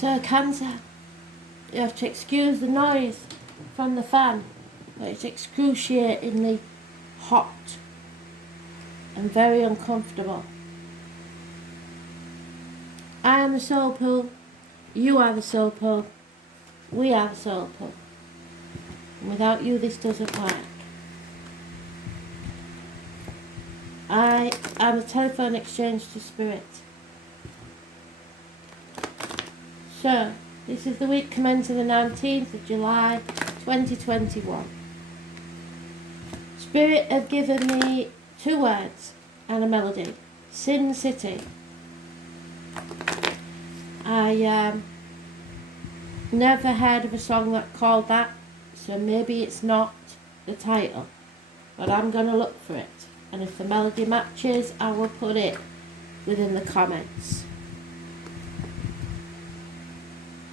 So Cancer, you have to excuse the noise from the fan, but it's excruciatingly hot and very uncomfortable. I am the soul pool, you are the soul pool, we are the soul pool. And without you this doesn't work. I am a telephone exchange to spirit. So, this is the week commencing the 19th of July 2021. Spirit have given me 2 words and a melody. Sin City. I never heard of a song that called that, so maybe it's not the title, but I'm going to look for it, and if the melody matches I will put it within the comments.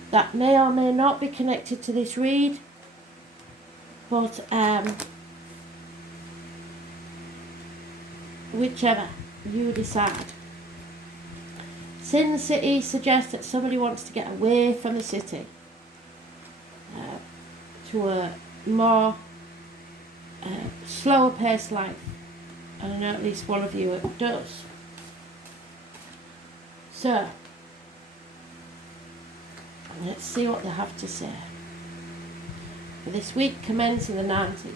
That may or may not be connected to this read, but whichever you decide. Sin City suggests that somebody wants to get away from the city to a more slower paced life, and I know at least one of you it does. So let's see what they have to say for this week commencing the 19th.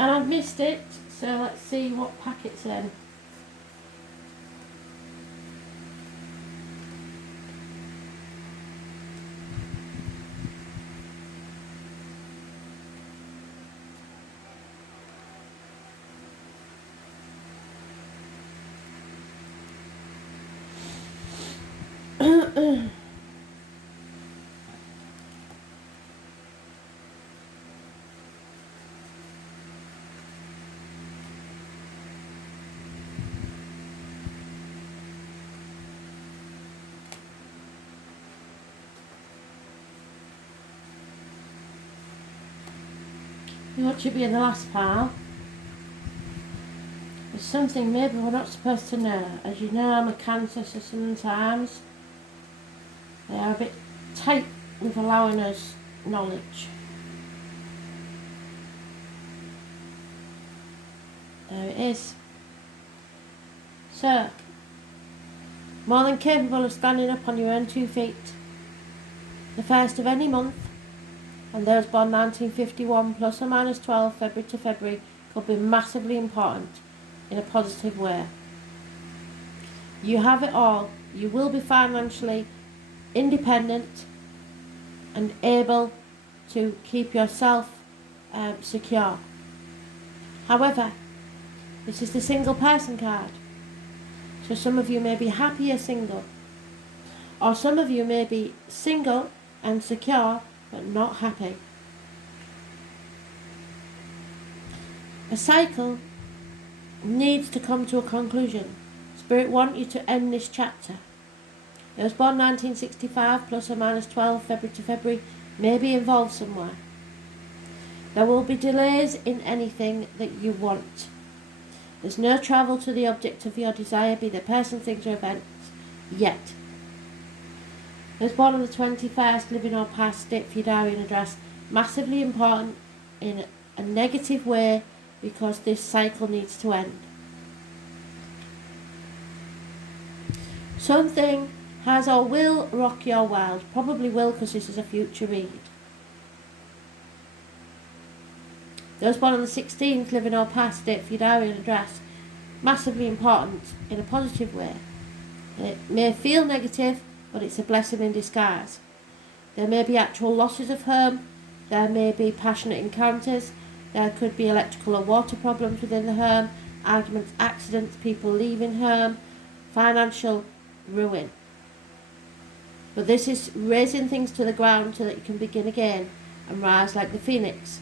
And I've missed it, so let's see what packet's in. What should be in the last pile? There's something maybe we're not supposed to know. As you know, I'm a Cancer, so sometimes they are a bit tight with allowing us knowledge. There it is. So, more than capable of standing up on your own 2 feet. The first of any month, and those born 1951 plus or minus 12 February to February could be massively important in a positive way. You have it all. You will be financially independent and able to keep yourself secure. However, this is the single person card. So some of you may be happier single, or some of you may be single and secure but not happy. A cycle needs to come to a conclusion. Spirit want you to end this chapter. It was born 1965 plus or minus 12 February to February may be involved somewhere. There will be delays in anything that you want. There's no travel to the object of your desire, be the person, things or events, yet. There's born on the 21st, living or past, date for your diary and address. Massively important in a negative way because this cycle needs to end. Something has or will rock your world. Probably will, because this is a future read. Those born on the 16th, living or past, date for your diary and address. Massively important in a positive way. It may feel negative, but it's a blessing in disguise. There may be actual losses of home, there may be passionate encounters, there could be electrical or water problems within the home, arguments, accidents, people leaving home, financial ruin. But this is raising things to the ground so that you can begin again and rise like the phoenix.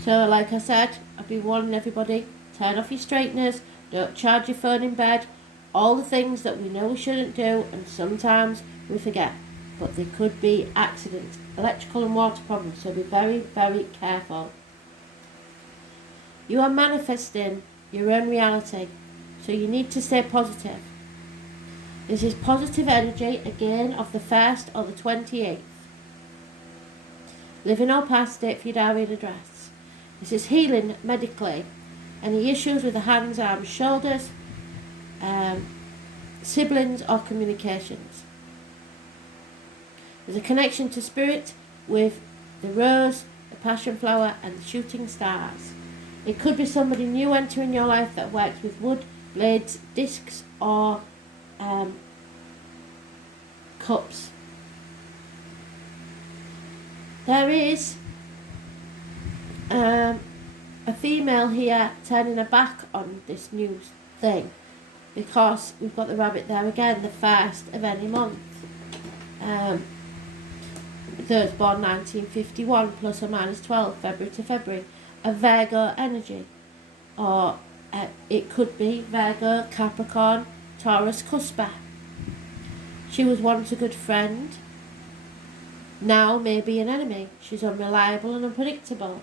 So like I said, I've been warning everybody, turn off your straighteners, don't charge your phone in bed, all the things that we know we shouldn't do and sometimes we forget. But there could be accidents, electrical and water problems, so be very, very careful. You are manifesting your own reality, so you need to stay positive. This is positive energy, again, of the 1st or the 28th. Living or past date for your diary and address. This is healing medically. Any issues with the hands, arms, shoulders, siblings or communications. There's a connection to spirit with the rose, the passion flower and the shooting stars. It could be somebody new entering your life that works with wood, blades, discs or cups. There is a female here turning her back on this new thing because we've got the rabbit there again, the 1st of any month. Those born 1951 plus or minus 12 February to February, a Virgo energy, or it could be Virgo, Capricorn, Taurus, Cusper. She was once a good friend, now maybe an enemy. She's unreliable and unpredictable.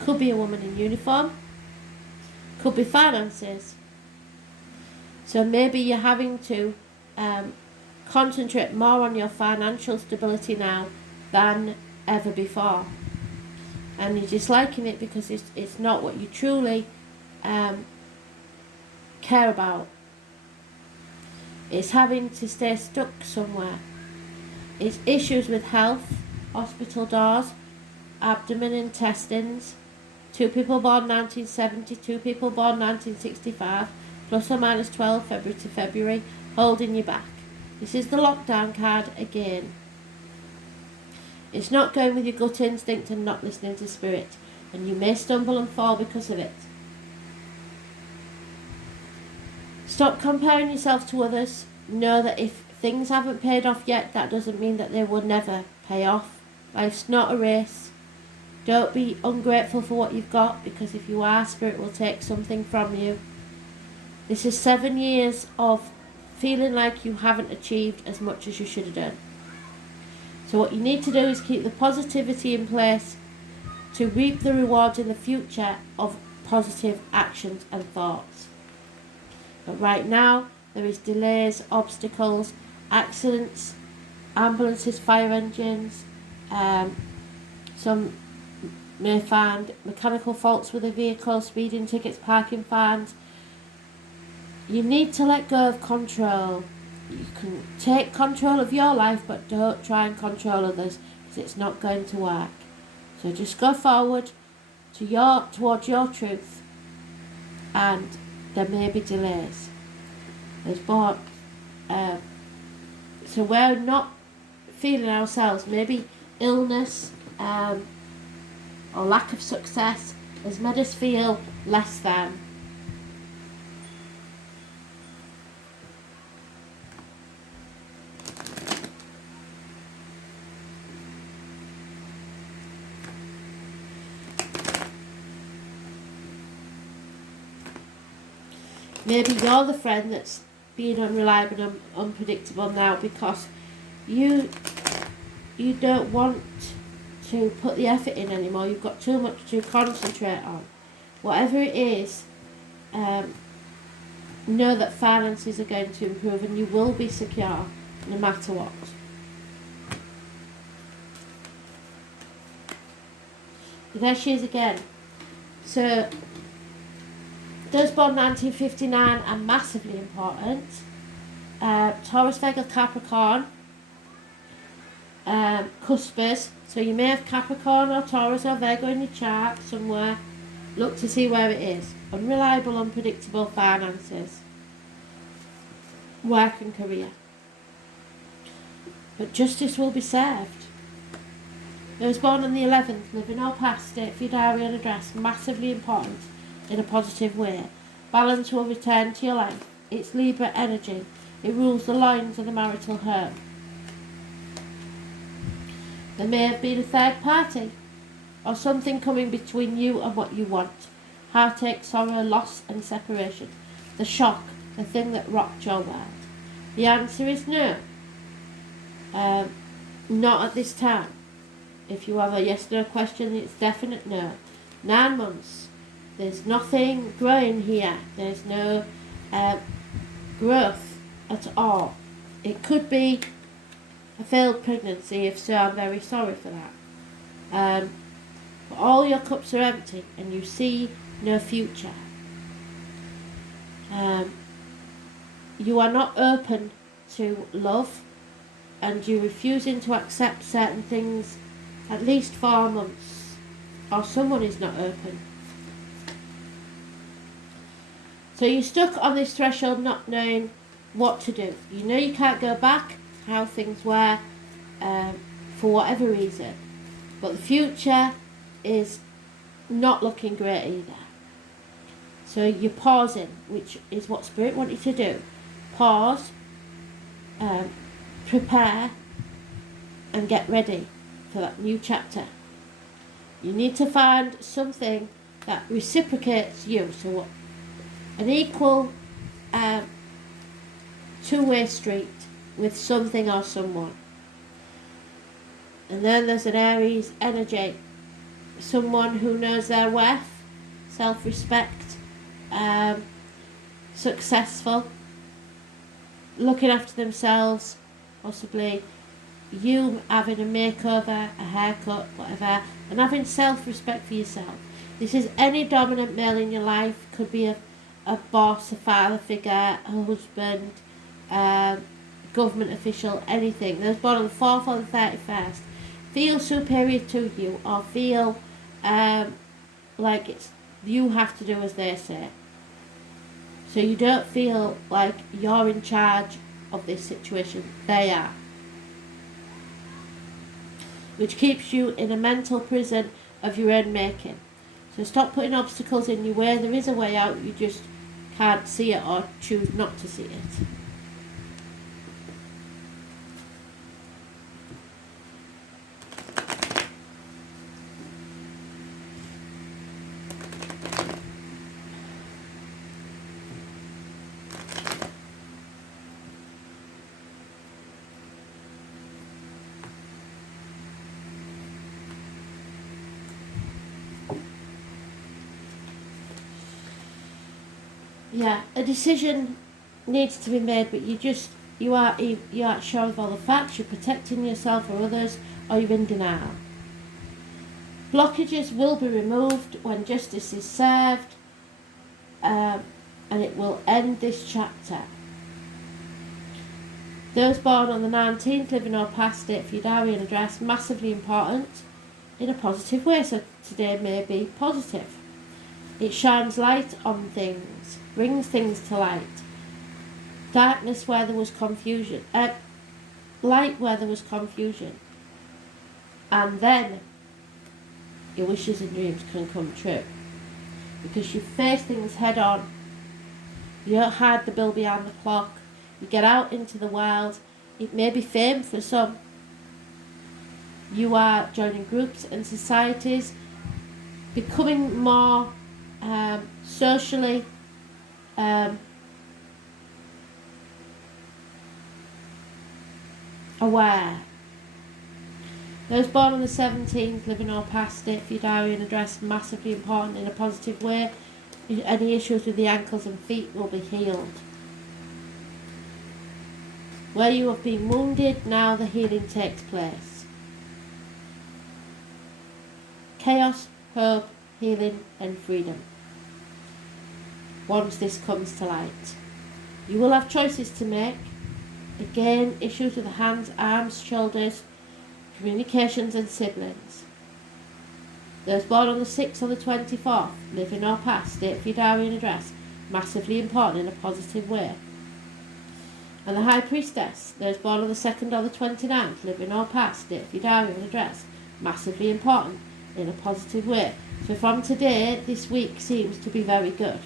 Could be a woman in uniform, could be finances. So maybe you're having to concentrate more on your financial stability now than ever before, and you're disliking it because it's not what you truly care about. It's having to stay stuck somewhere. It's issues with health, hospital doors, abdomen intestines. 2 people born 1970, 2 people born 1965, plus or minus 12 February to February, holding you back. This is the lockdown card again. It's not going with your gut instinct and not listening to spirit, and you may stumble and fall because of it. Stop comparing yourself to others. Know that if things haven't paid off yet, that doesn't mean that they will never pay off. Life's not a race. Don't be ungrateful for what you've got, because if you are, spirit will take something from you. This is 7 years of feeling like you haven't achieved as much as you should have done. So what you need to do is keep the positivity in place to reap the rewards in the future of positive actions and thoughts. But right now, there is delays, obstacles, accidents, ambulances, fire engines. Some may find mechanical faults with a vehicle, speeding tickets, parking fines. You need to let go of control. You can take control of your life, but don't try and control others, because it's not going to work. So just go forward towards your truth, and there may be delays. So we're not feeling ourselves, maybe illness or lack of success has made us feel less than. Maybe you're the friend that's being unreliable and unpredictable now because you don't want to put the effort in anymore. You've got too much to concentrate on. Whatever it is, know that finances are going to improve and you will be secure no matter what. There she is again. So those born 1959 are massively important. Taurus, Virgo, Capricorn, cuspers. So you may have Capricorn or Taurus or Virgo in your chart somewhere. Look to see where it is. Unreliable, unpredictable finances. Work and career. But justice will be served. Those born on the 11th, living or past, state for your diary and address, massively important in a positive way. Balance will return to your life. It's Libra energy. It rules the loins of the marital home. There may have been a third party, or something coming between you and what you want. Heartache, sorrow, loss and separation. The shock, the thing that rocked your world. The answer is no. Not at this time. If you have a yes or no question, it's definite no. 9 months. There's nothing growing here. There's no growth at all. It could be a failed pregnancy. If so, I'm very sorry for that. But all your cups are empty and you see no future. You are not open to love, and you're refusing to accept certain things at least 4 months, or someone is not open. So you're stuck on this threshold not knowing what to do. You know you can't go back how things were for whatever reason, but the future is not looking great either. So you're pausing, which is what Spirit want you to do. Pause, prepare and get ready for that new chapter. You need to find something that reciprocates you, so an equal two-way street with something or someone. And then there's an Aries energy, someone who knows their worth, self-respect, successful, looking after themselves, possibly you having a makeover, a haircut, whatever, and having self-respect for yourself. This is any dominant male in your life. Could be a boss, a father figure, a husband, government official, anything. Those born on the 4th or the 31st feel superior to you, or feel like it's you have to do as they say. So you don't feel like you're in charge of this situation. They are. Which keeps you in a mental prison of your own making. So stop putting obstacles in your way. There is a way out, you just can't see it or choose not to see it. Yeah, a decision needs to be made, but you aren't sure of all the facts. You're protecting yourself or others, or you're in denial. Blockages will be removed when justice is served, and it will end this chapter. Those born on the 19th, living or past it for your diary and address, massively important in a positive way. So today may be positive. It shines light on things, brings things to light. Darkness where there was confusion. Light where there was confusion. And then your wishes and dreams can come true. Because you face things head on. You don't hide the bill behind the clock. You get out into the world. It may be fame for some. You are joining groups and societies, becoming more socially aware. Those born on the 17th, living or past it, for your diary and address, massively important in a positive way. Any issues with the ankles and feet will be healed. Where you have been wounded, now the healing takes place. Chaos, hope, healing and freedom. Once this comes to light, you will have choices to make. Again, issues with the hands, arms, shoulders, communications and siblings. Those born on the 6th or the 24th, living or past, state for your diary and address, massively important in a positive way. And the High Priestess, those born on the 2nd or the 29th, living or past, state for your diary and address, massively important in a positive way. So from today, this week seems to be very good.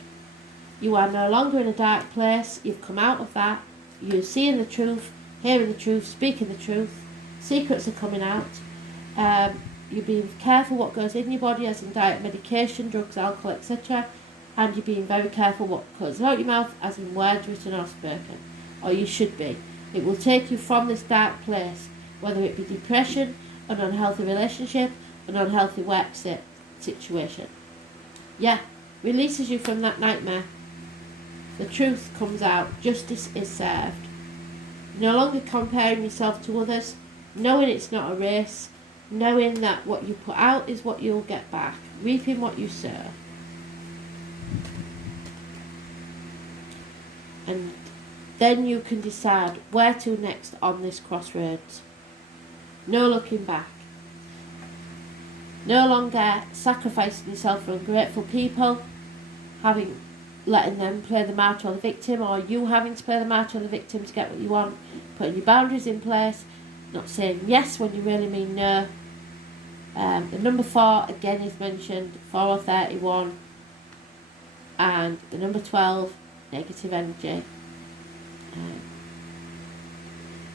You are no longer in a dark place, you've come out of that, you're seeing the truth, hearing the truth, speaking the truth, secrets are coming out, you're being careful what goes in your body, as in diet, medication, drugs, alcohol, etc. And you're being very careful what comes out your mouth, as in words written or spoken, or you should be. It will take you from this dark place, whether it be depression, an unhealthy relationship, an unhealthy work situation. Yeah, releases you from that nightmare. The truth comes out, justice is served. No longer comparing yourself to others, knowing it's not a race, knowing that what you put out is what you'll get back, reaping what you sow. And then you can decide where to next on this crossroads. No looking back. No longer sacrificing yourself for ungrateful people, letting them play the martyr or the victim, or you having to play the martyr or the victim to get what you want, putting your boundaries in place, not saying yes when you really mean no. The number 4 again is mentioned, 4 or 31, and the number 12, negative energy.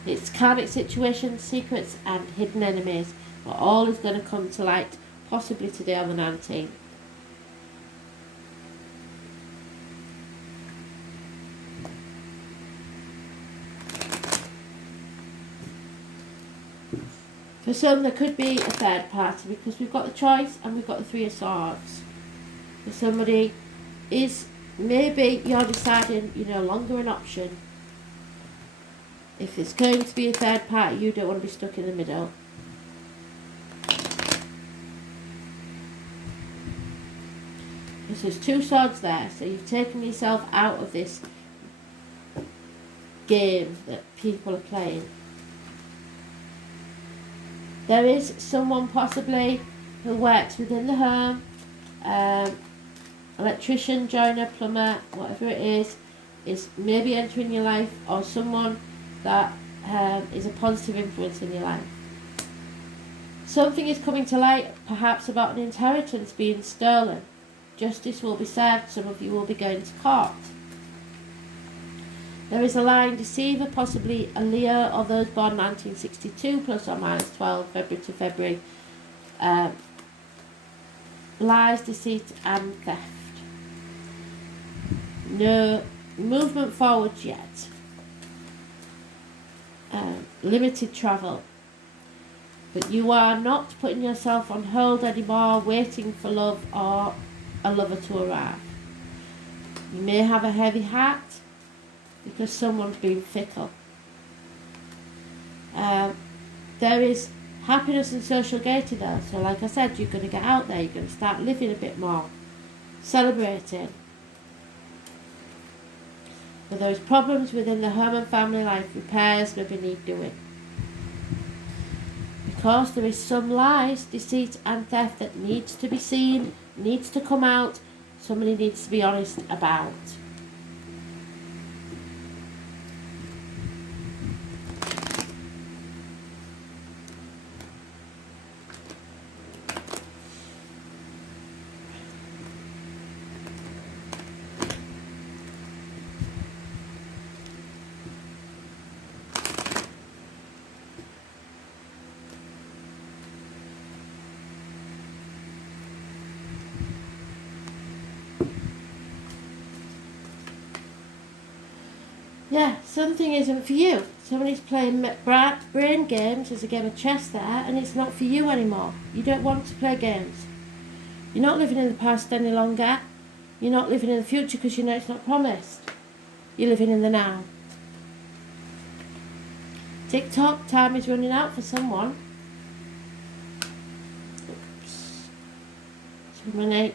It's karmic situations, secrets and hidden enemies, but all is going to come to light possibly today on the 19th. For some, there could be a third party because we've got the choice and we've got the 3 of Swords. For somebody, maybe you're deciding you're no longer an option. If there's going to be a third party, you don't want to be stuck in the middle. Because there's 2 swords there, so you've taken yourself out of this game that people are playing. There is someone possibly who works within the home, electrician, joiner, plumber, whatever it is maybe entering your life, or someone that is a positive influence in your life. Something is coming to light, perhaps about an inheritance being stolen. Justice will be served, some of you will be going to court. There is a lying deceiver, possibly a Leo or those born 1962 plus or minus 12, February to February. Lies, deceit and theft. No movement forwards yet. Limited travel. But you are not putting yourself on hold anymore, waiting for love or a lover to arrive. You may have a heavy heart because someone's been fickle. There is happiness and social gating though. So like I said, you're going to get out there, you're going to start living a bit more, celebrating. But there's problems within the home and family life, repairs maybe need doing. Because there is some lies, deceit and theft that needs to be seen, needs to come out, somebody needs to be honest about. Yeah, something isn't for you. Somebody's playing brain games. There's a game of chess there, and it's not for you anymore. You don't want to play games. You're not living in the past any longer. You're not living in the future because you know it's not promised. You're living in the now. TikTok, time is running out for someone. Oops. 7, 8.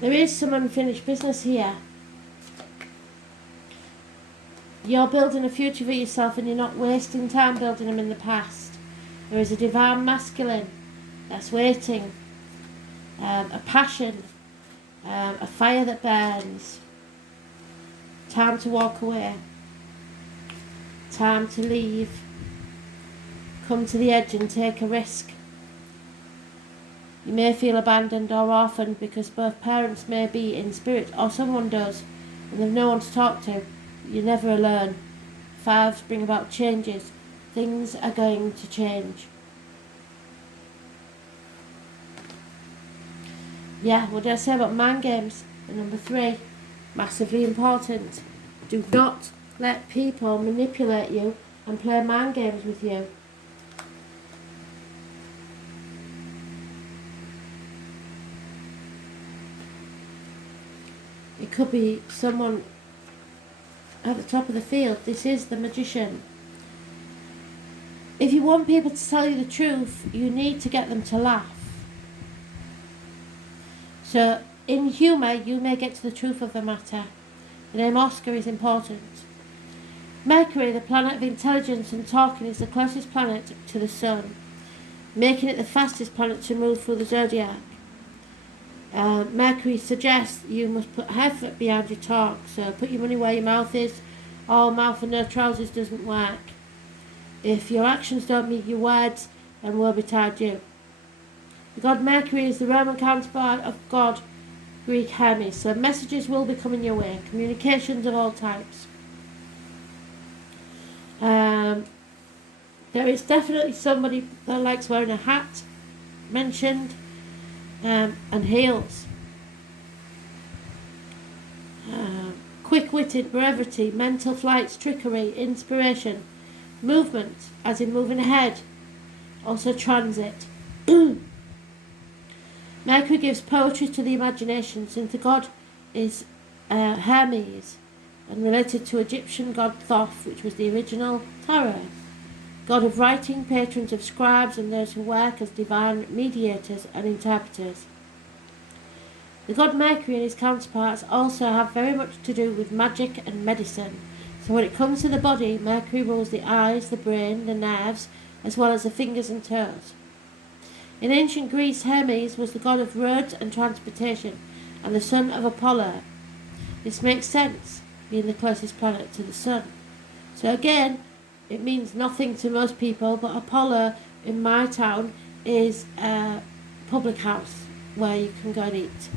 There is some unfinished business here. You're building a future for yourself and you're not wasting time building them in the past. There is a divine masculine that's waiting, a passion, a fire that burns. Time to walk away. Time to leave. Come to the edge and take a risk. You may feel abandoned or orphaned because both parents may be in spirit or someone does and there's no one to talk to. You're never alone. Fives bring about changes. Things are going to change. Yeah, what did I say about mind games? And number 3, massively important. Do not let people manipulate you and play mind games with you. It could be someone at the top of the field. This is the magician. If you want people to tell you the truth, you need to get them to laugh. So, in humour, you may get to the truth of the matter. The name Oscar is important. Mercury, the planet of intelligence and talking, is the closest planet to the Sun, making it the fastest planet to move through the zodiac. Mercury suggests you must put effort behind your talk, so put your money where your mouth is. All mouth and no trousers doesn't work. If your actions don't meet your words, then woe betide you. The god Mercury is the Roman counterpart of god Greek Hermes, so messages will be coming your way, communications of all types. There is definitely somebody that likes wearing a hat mentioned, and heels. Quick-witted, brevity, mental flights, trickery, inspiration, movement, as in moving ahead, also transit. Mercury gives poetry to the imagination, since the god is Hermes and related to Egyptian god Thoth, which was the original tarot. God of writing, patrons of scribes and those who work as divine mediators and interpreters. The god Mercury and his counterparts also have very much to do with magic and medicine. So when it comes to the body, Mercury rules the eyes, the brain, the nerves, as well as the fingers and toes. In ancient Greece, Hermes was the god of roads and transportation and the son of Apollo. This makes sense, being the closest planet to the sun. So again, it means nothing to most people, but Apollo in my town is a public house where you can go and eat.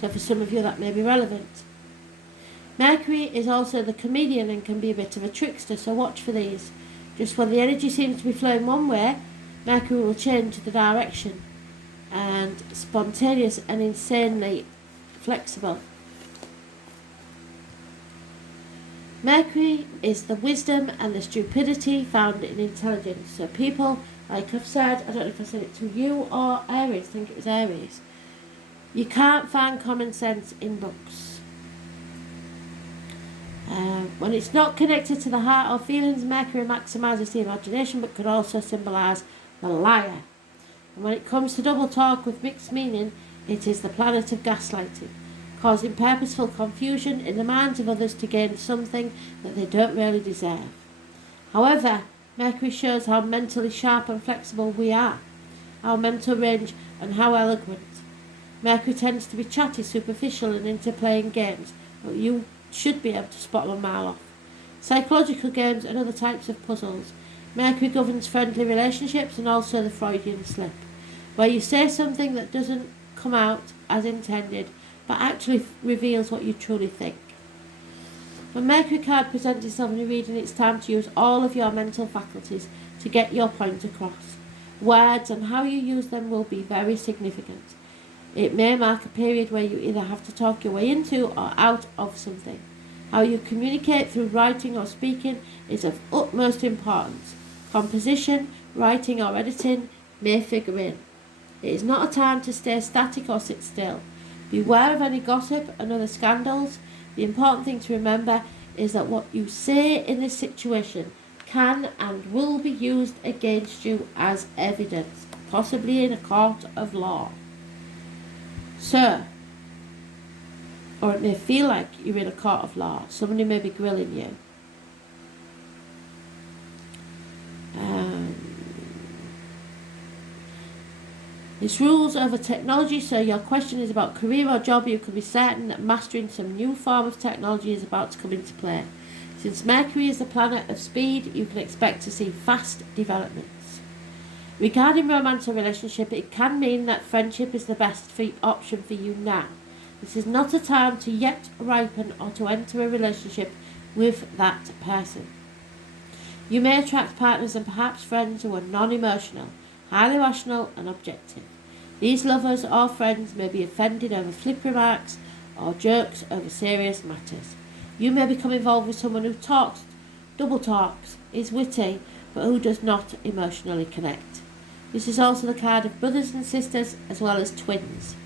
So for some of you that may be relevant. Mercury is also the comedian and can be a bit of a trickster, so watch for these. Just when the energy seems to be flowing one way, Mercury will change the direction, and spontaneous and insanely flexible. Mercury is the wisdom and the stupidity found in intelligence. So people, like I've said, I don't know if I said it to you or Aries, I think it was Aries, you can't find common sense in books. When it's not connected to the heart or feelings, Mercury maximises the imagination but could also symbolise the liar. And when it comes to double talk with mixed meaning, it is the planet of gaslighting, causing purposeful confusion in the minds of others to gain something that they don't really deserve. However, Mercury shows how mentally sharp and flexible we are, our mental range and how eloquent. Mercury tends to be chatty, superficial and into playing games, but you should be able to spot them a mile off. Psychological games and other types of puzzles. Mercury governs friendly relationships and also the Freudian slip, where you say something that doesn't come out as intended, but actually reveals what you truly think. When Mercury card presents itself in a reading, it's time to use all of your mental faculties to get your point across. Words and how you use them will be very significant. It may mark a period where you either have to talk your way into or out of something. How you communicate through writing or speaking is of utmost importance. Composition, writing or editing may figure in. It is not a time to stay static or sit still. Beware of any gossip and other scandals. The important thing to remember is that what you say in this situation can and will be used against you as evidence, possibly in a court of law. So, or it may feel like you're in a court of law. Somebody may be grilling you. It's rules over technology, so your question is about career or job. You can be certain that mastering some new form of technology is about to come into play. Since Mercury is the planet of speed, you can expect to see fast developments. Regarding romance or relationship, it can mean that friendship is the best option for you now. This is not a time to yet ripen or to enter a relationship with that person. You may attract partners and perhaps friends who are non-emotional, highly rational and objective. These lovers or friends may be offended over flip remarks or jokes over serious matters. You may become involved with someone who double talks, is witty, but who does not emotionally connect. This is also the card of brothers and sisters as well as twins.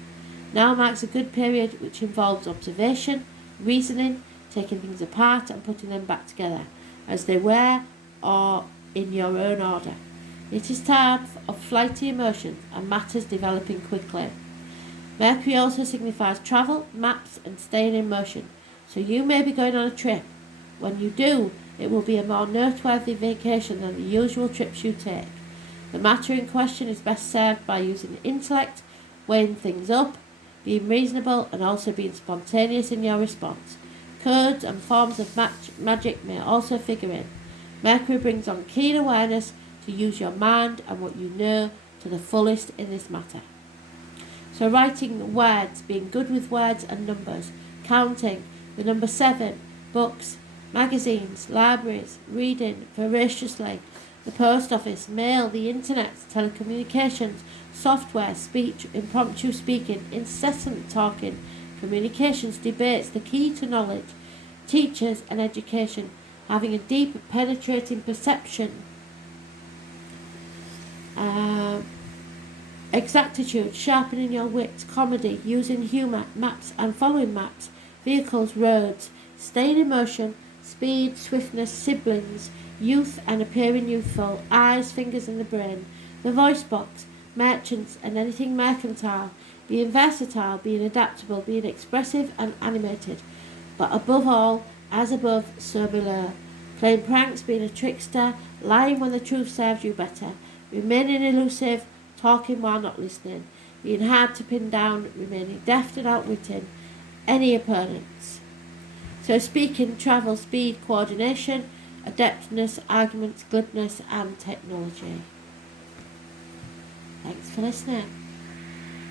Now marks a good period which involves observation, reasoning, taking things apart and putting them back together as they were or in your own order. It is time of flighty emotions and matters developing quickly. Mercury also signifies travel, maps and staying in motion, so you may be going on a trip. When you do, it will be a more noteworthy vacation than the usual trips you take. The matter in question is best served by using intellect, weighing things up, being reasonable and also being spontaneous in your response. Codes and forms of magic may also figure in. Mercury brings on keen awareness to use your mind and what you know to the fullest in this matter. So writing words, being good with words and numbers, counting, the number 7, books, magazines, libraries, reading voraciously, the post office, mail, the internet, telecommunications, software, speech, impromptu speaking, incessant talking, communications, debates, the key to knowledge, teachers and education, having a deep penetrating perception, exactitude, sharpening your wit, comedy, using humour, maps and following maps, vehicles, roads, staying in motion, speed, swiftness, siblings, youth and appearing youthful, eyes, fingers and the brain, the voice box, merchants and anything mercantile, being versatile, being adaptable, being expressive and animated, but above all, as above, so below, playing pranks, being a trickster, lying when the truth serves you better, remaining elusive, talking while not listening, being hard to pin down, remaining deft and outwitting any opponents. So speaking, travel, speed, coordination, adeptness, arguments, glibness and technology. Thanks for listening.